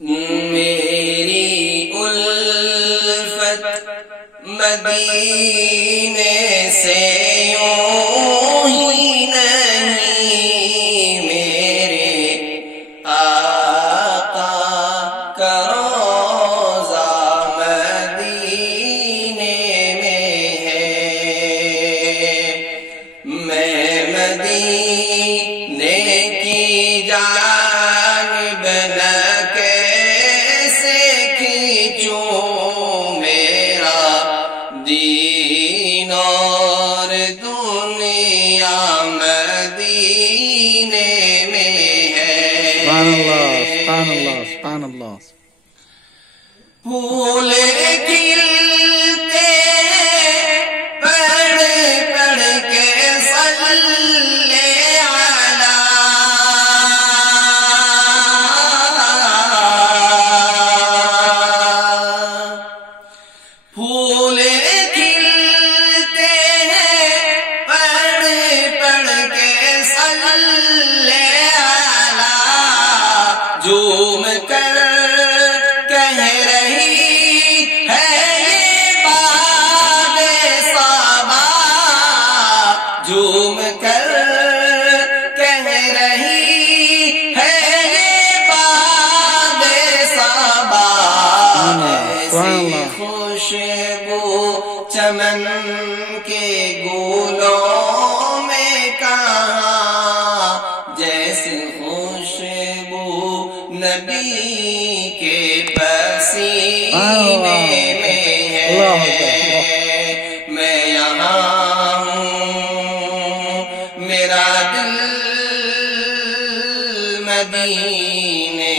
میری الفت مدینے سے یوں ہی نہیں، میرے آقا کا روضہ مدینے میں ہے۔ میں مدینے کی جانب نہ کیسے کھینچوں، میرا دین اور دنیا مدینے میں ہے۔ سبحان اللہ، سبحان اللہ، سبحان اللہ۔ پھول کھلتے پڑھ پڑھ کے صلی علی، پھول کھلتے پڑھ پڑھ کے صلی علی، جھوم کر کہہ رہی ہے یہ باد صبا، جھوم کر کہہ رہی ہے یہ باد صبا، ایسی خوشبو چمن کے گلوں میں کہاں، جیسے خوشبو نبی کے پسینے میں ہے۔ میں یہاں ہوں، میرا دل مدینے